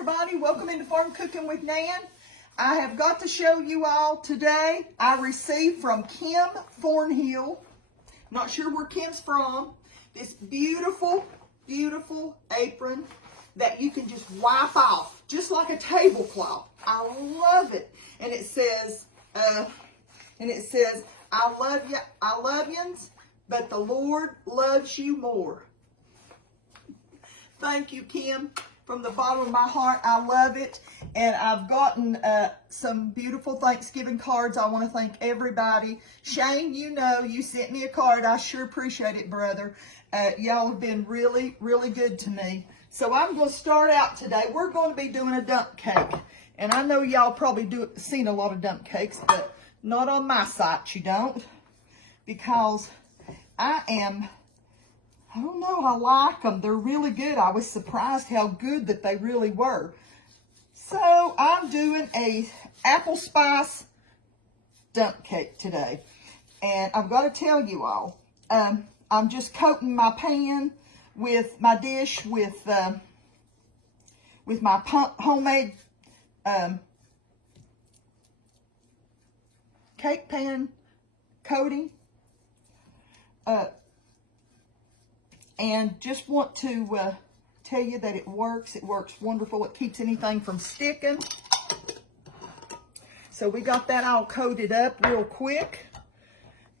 everybody, welcome into Farm Cooking with Nan. I have got to show you all today, I received from Kim Thornhill, not sure where Kim's from, this beautiful, beautiful apron that you can just wipe off, just like a tablecloth. I love it. And it says, I love yous, but the Lord loves you more. Thank you, Kim. From the bottom of my heart, I love it. And I've gotten some beautiful Thanksgiving cards. I want to thank everybody. Shane, you know, you sent me a card. I sure appreciate it, brother. Y'all have been really, really good to me. So I'm going to start out today. We're going to be doing a dump cake. And I know y'all probably seen a lot of dump cakes, but not on my site, you don't. Because I don't know, I like them. They're really good. I was surprised how good that they really were. So I'm doing a apple spice dump cake today. And I've got to tell you all, I'm just coating my pan with my dish with my homemade cake pan coating. And just want to tell you that it works. It works wonderful. It keeps anything from sticking. So we got that all coated up real quick.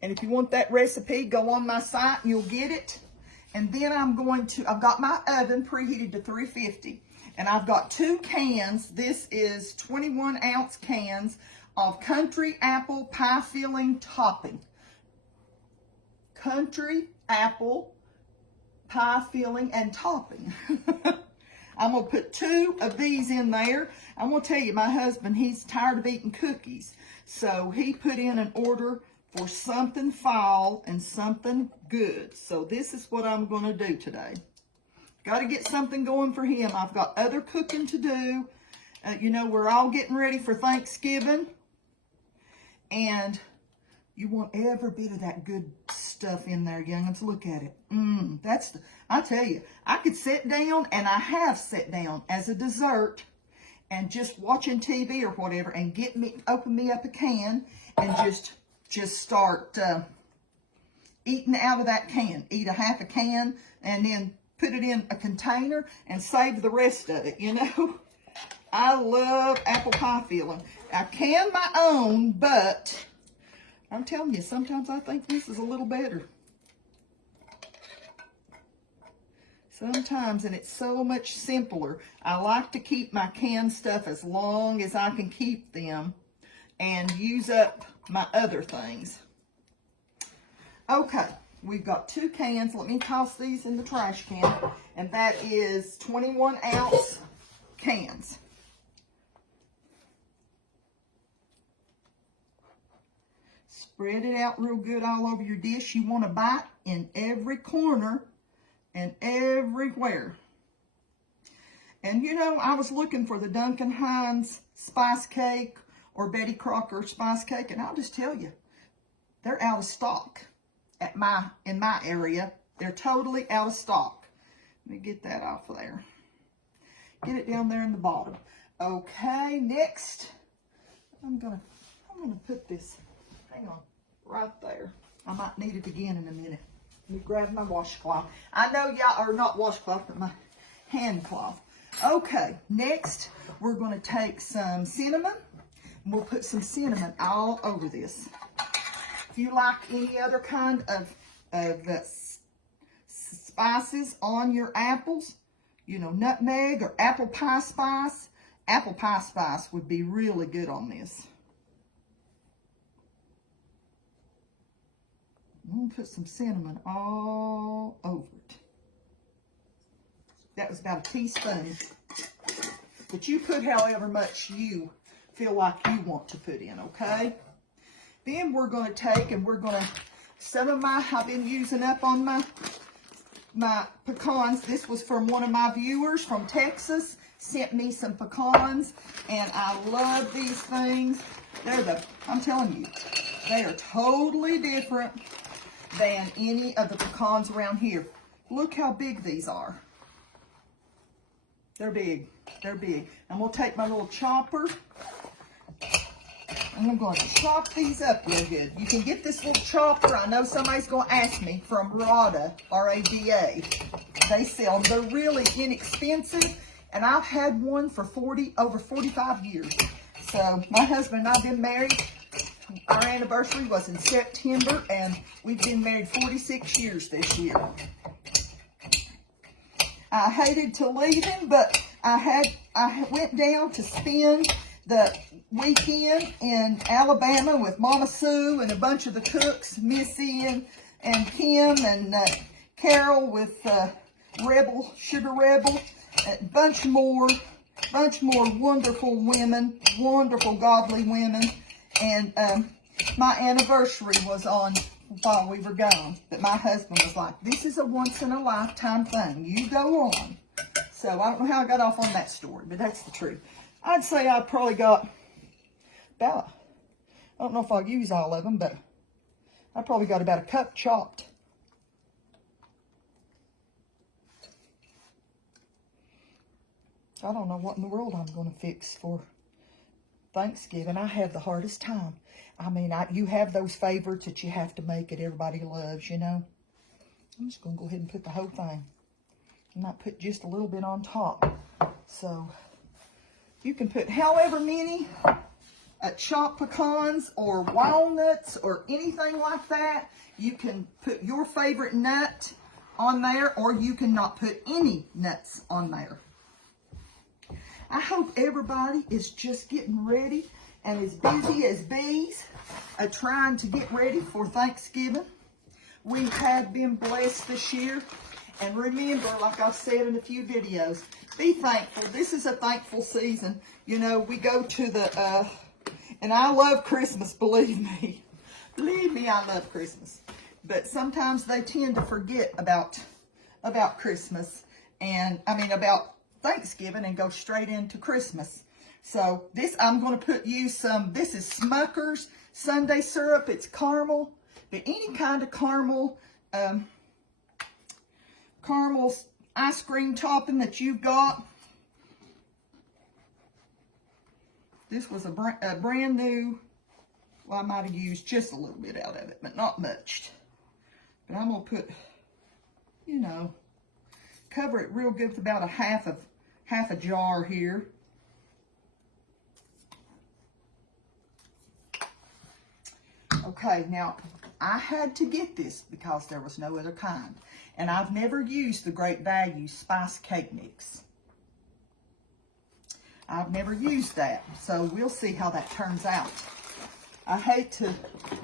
And if you want that recipe, go on my site and you'll get it. And then I've got my oven preheated to 350. And I've got 2 cans. This is 21-ounce cans of country apple pie filling topping. Country apple pie filling and topping. I'm going to put 2 of these in there. I'm going to tell you, my husband, he's tired of eating cookies. So he put in an order for something fall and something good. So this is what I'm going to do today. Got to get something going for him. I've got other cooking to do. You know, we're all getting ready for Thanksgiving. And you want every bit of that good stuff in there, young'uns. Look at it. I tell you, I could sit down, and I have sat down as a dessert and just watching TV or whatever and open me up a can and just start eating out of that can. Eat a half a can and then put it in a container and save the rest of it, you know. I love apple pie filling. I can my own, but I'm telling you, sometimes I think this is a little better. Sometimes, and it's so much simpler. I like to keep my canned stuff as long as I can keep them and use up my other things. Okay, we've got 2 cans. Let me toss these in the trash can. And that is 21-ounce cans. Spread it out real good all over your dish. You want to bite in every corner and everywhere. And you know, I was looking for the Duncan Hines spice cake or Betty Crocker spice cake, and I'll just tell you, they're out of stock in my area. They're totally out of stock. Let me get that off of there. Get it down there in the bottom. Okay, next, I'm gonna put this. Hang on, right there. I might need it again in a minute. Let me grab my washcloth. I know y'all are not washcloth, but my hand cloth. Okay, next we're going to take some cinnamon. And we'll put some cinnamon all over this. If you like any other kind of spices on your apples, you know, nutmeg or apple pie spice would be really good on this. I'm going to put some cinnamon all over it. That was about a teaspoon. But you put however much you feel like you want to put in, okay? Then we're going to take and we're going to, I've been using up on my pecans. This was from one of my viewers from Texas. Sent me some pecans. And I love these things. I'm telling you, they are totally different than any of the pecans around here. Look how big these are. They're big. They're big. I'm going to take my little chopper. And I'm going to chop these up real good. You can get this little chopper. I know somebody's going to ask me, from Rada, R-A-D-A. They sell them. They're really inexpensive. And I've had one for over 45 years. So my husband and I have been married. Our anniversary was in September, and we've been married 46 years this year. I hated to leave him, but I went down to spend the weekend in Alabama with Mama Sue and a bunch of the cooks, Missy and Kim and Carol with Rebel, Sugar Rebel, a bunch more wonderful women, wonderful godly women. And my anniversary was on while we were gone. But my husband was like, this is a once in a lifetime thing. You go on. So I don't know how I got off on that story, but that's the truth. I'd say I probably got about, I don't know if I'll use all of them, but I probably got about a cup chopped. I don't know what in the world I'm going to fix for Thanksgiving. I have the hardest time. I mean, you have those favorites that you have to make that everybody loves, you know. I'm just going to go ahead and put the whole thing. I might put just a little bit on top. So you can put however many chopped pecans or walnuts or anything like that. You can put your favorite nut on there, or you can not put any nuts on there. I hope everybody is just getting ready and as busy as bees trying to get ready for Thanksgiving. We have been blessed this year. And remember, like I've said in a few videos, be thankful. This is a thankful season. You know, we go to the, and I love Christmas, believe me. Believe me, I love Christmas. But sometimes they tend to forget about Christmas. And, I mean, about Thanksgiving and go straight into Christmas. So this, I'm going to use some, this is Smucker's Sundae syrup. It's caramel, but any kind of caramel ice cream topping that you've got. This was a brand new, well, I might have used just a little bit out of it, but not much. But I'm going to put, you know, cover it real good with about half a jar here. Okay, now I had to get this because there was no other kind. And I've never used the Great Value Spice Cake Mix. I've never used that, so we'll see how that turns out. I hate to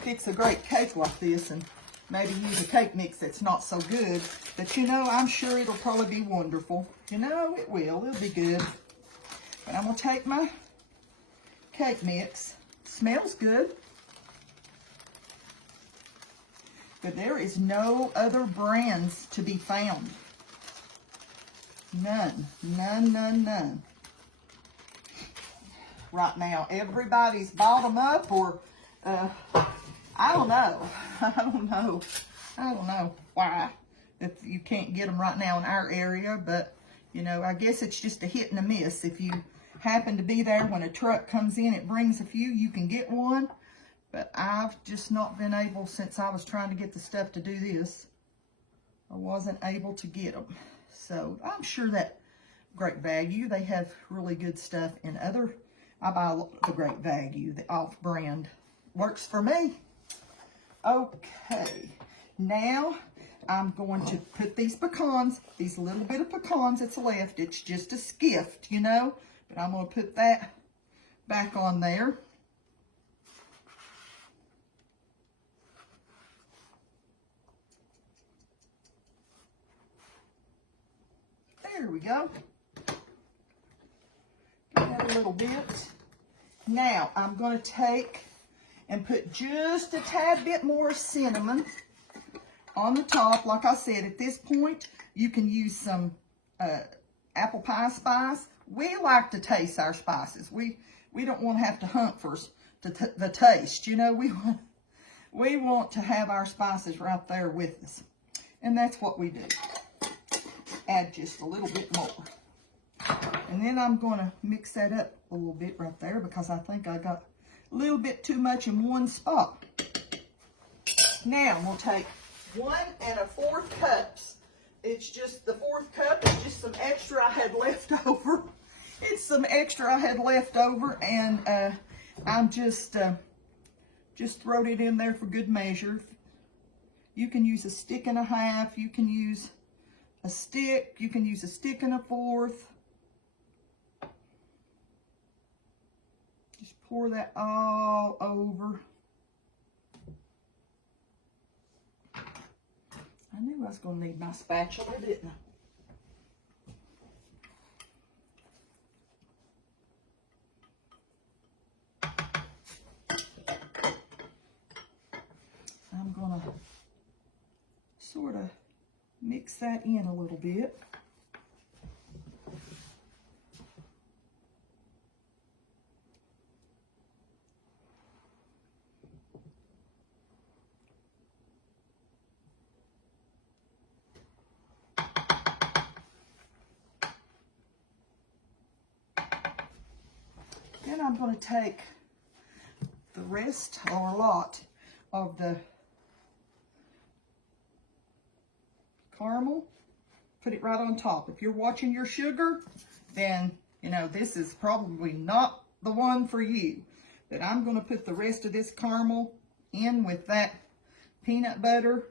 fix a great cake like this and maybe use a cake mix that's not so good, but you know, I'm sure it'll probably be wonderful. You know, it will. It'll be good. But I'm going to take my cake mix. Smells good. But there is no other brands to be found. None. None, none, none. Right now, everybody's bought them up, or I don't know. I don't know why if you can't get them right now in our area, but you know, I guess it's just a hit and a miss. If you happen to be there when a truck comes in, it brings a few, you can get one. But I've just not been able, since I was trying to get the stuff to do this, I wasn't able to get them. So I'm sure that Great Value, they have really good stuff in other, I buy the Great Value, the off-brand. Works for me. Okay, now I'm going to put these pecans, these little bit of pecans that's left. It's just a skift, you know, but I'm going to put that back on there. There we go. Get that a little bit. Now, I'm going to take and put just a tad bit more cinnamon on the top. Like I said, at this point, you can use some apple pie spice. We like to taste our spices. We don't want to have to hunt for the taste. You know, we want to have our spices right there with us. And that's what we do. Add just a little bit more. And then I'm going to mix that up a little bit right there because I think I got a little bit too much in one spot. Now we'll take 1 1/4 cups. It's just the 4th cup is just some extra I had left over. It's some extra I had left over, and I'm just throwed it in there for good measure. You can use a 1.5 sticks. You can use a stick. You can use a 1 1/4 sticks. Just pour that all over. I knew I was going to need my spatula, didn't I? I'm going to sort of mix that in a little bit. Then I'm going to take the rest or a lot of the caramel, put it right on top. If you're watching your sugar, then, you know, this is probably not the one for you. But I'm going to put the rest of this caramel in with that peanut butter.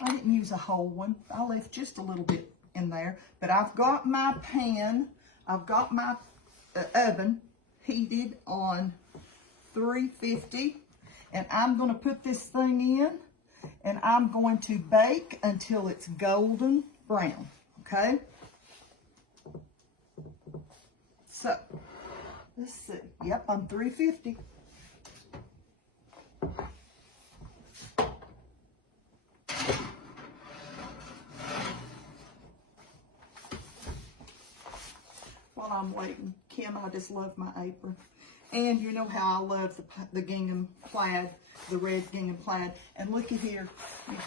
I didn't use a whole one. I left just a little bit in there. But I've got my pan, I've got my oven heated on 350. And I'm going to put this thing in. And I'm going to bake until it's golden brown. Okay? So, let's see. Yep, I'm 350. While I'm waiting, Kim, I just love my apron. And you know how I love the gingham plaid, the red gingham plaid. And looky here,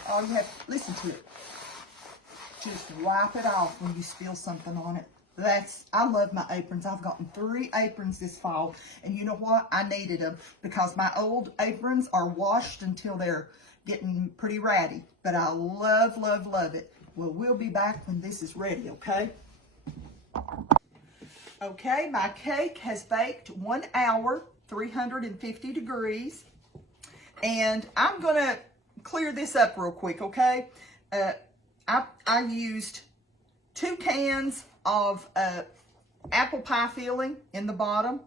all you have, listen to it. Just wipe it off when you spill something on it. I love my aprons. I've gotten 3 aprons this fall. And you know what? I needed them because my old aprons are washed until they're getting pretty ratty. But I love, love, love it. Well, we'll be back when this is ready, okay? Okay, my cake has baked 1 hour, 350 degrees. And I'm going to clear this up real quick, okay? I used 2 cans of apple pie filling in the bottom.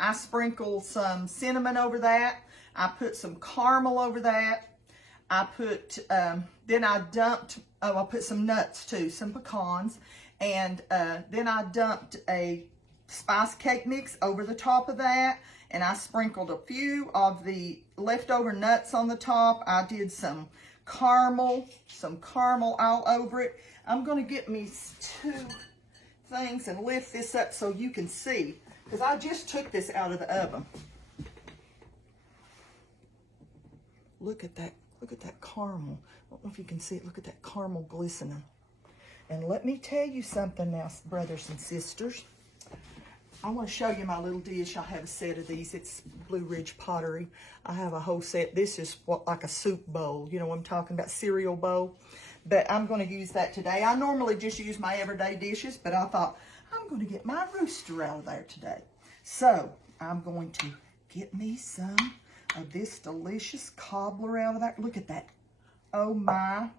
I sprinkled some cinnamon over that. I put some caramel over that. I put, then I dumped, I put some nuts too, some pecans. And then I dumped a spice cake mix over the top of that, and I sprinkled a few of the leftover nuts on the top. I did some caramel all over it. I'm going to get me 2 things and lift this up so you can see, because I just took this out of the oven. Look at that caramel. I don't know if you can see it. Look at that caramel glistening. And let me tell you something now, brothers and sisters. I want to show you my little dish. I have a set of these. It's Blue Ridge Pottery. I have a whole set. This is like a soup bowl. You know what I'm talking about, cereal bowl. But I'm going to use that today. I normally just use my everyday dishes, but I thought I'm going to get my rooster out of there today. So I'm going to get me some of this delicious cobbler out of there. Look at that. Oh my.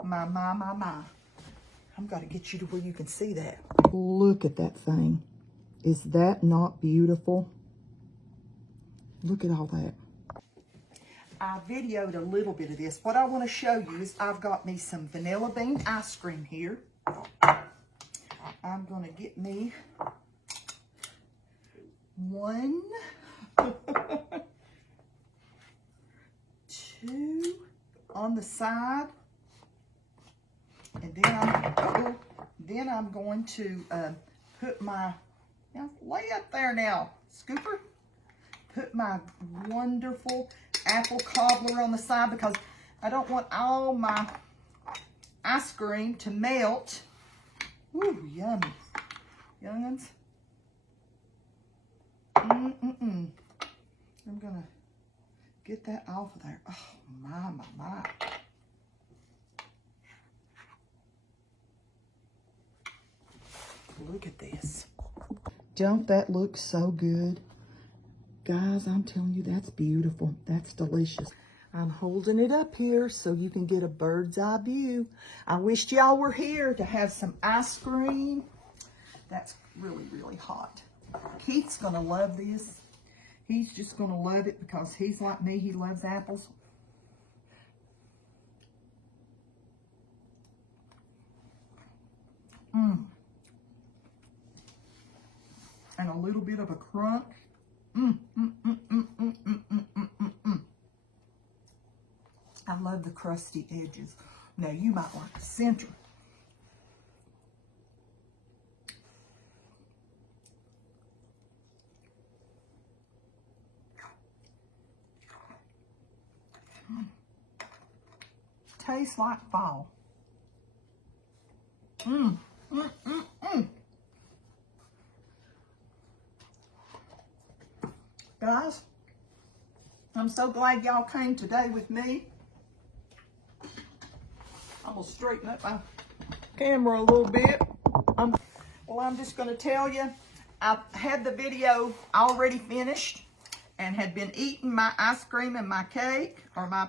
I've got to get you to where you can see that. Look at that thing. Is that not beautiful? Look at all that. I videoed a little bit of this. What I want to show you is I've got me some vanilla bean ice cream here. I'm going to get me 1, 2 on the side. And then I'm going to put my, now lay up there now, scooper. Put my wonderful apple cobbler on the side because I don't want all my ice cream to melt. Woo, yummy. Young'uns. I'm gonna get that off of there. Oh, my. Look at this. Don't that look so good? Guys, I'm telling you, that's beautiful. That's delicious. I'm holding it up here so you can get a bird's eye view. I wished y'all were here to have some ice cream. That's really, really hot. Keith's gonna love this. He's just gonna love it because he's like me, he loves apples. And a little bit of a crunch. I love the crusty edges. Now you might like the center. Tastes like fall. Guys, I'm so glad y'all came today with me. I'm going to straighten up my camera a little bit. I'm just going to tell you, I had the video already finished and had been eating my ice cream and my cake, or my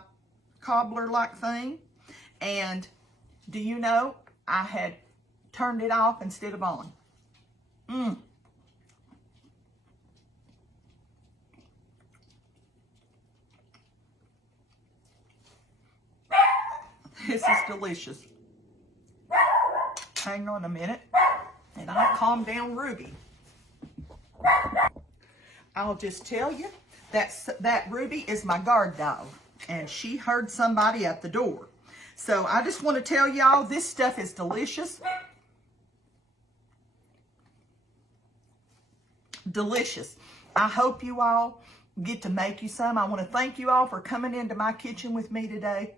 cobbler-like thing. And do you know, I had turned it off instead of on. This is delicious. Hang on a minute, and I'll calm down Ruby. I'll just tell you that Ruby is my guard dog, and she heard somebody at the door. So I just want to tell y'all, this stuff is delicious. Delicious. I hope you all get to make you some. I want to thank you all for coming into my kitchen with me today.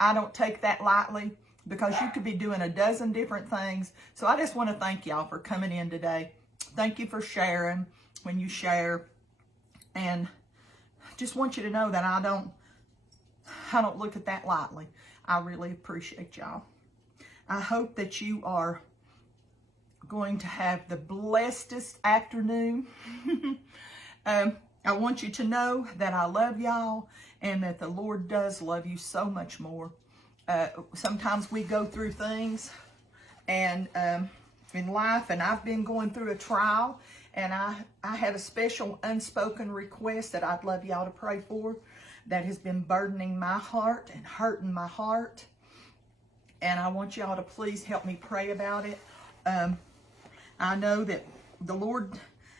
I don't take that lightly because you could be doing a dozen different things. So I just want to thank y'all for coming in today. Thank you for sharing when you share. And just want you to know that I don't look at that lightly. I really appreciate y'all. I hope that you are going to have the blessedest afternoon. I want you to know that I love y'all and that the Lord does love you so much more. Sometimes we go through things and in life, and I've been going through a trial, and I have a special unspoken request that I'd love y'all to pray for that has been burdening my heart and hurting my heart. And I want y'all to please help me pray about it. I know that the Lord,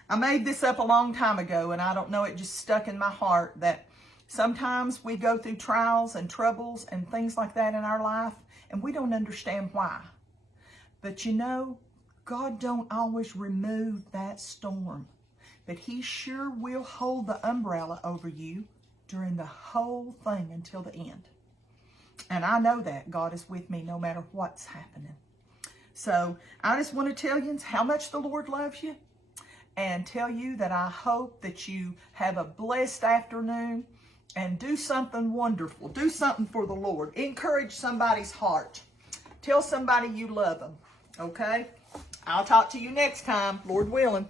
I made this up a long time ago, and I don't know, it just stuck in my heart that sometimes we go through trials and troubles and things like that in our life, and we don't understand why. But you know, God don't always remove that storm, but He sure will hold the umbrella over you during the whole thing until the end. And I know that God is with me no matter what's happening. So I just want to tell you how much the Lord loves you, and tell you that I hope that you have a blessed afternoon and do something wonderful. Do something for the Lord. Encourage somebody's heart. Tell somebody you love them. Okay? I'll talk to you next time, Lord willing.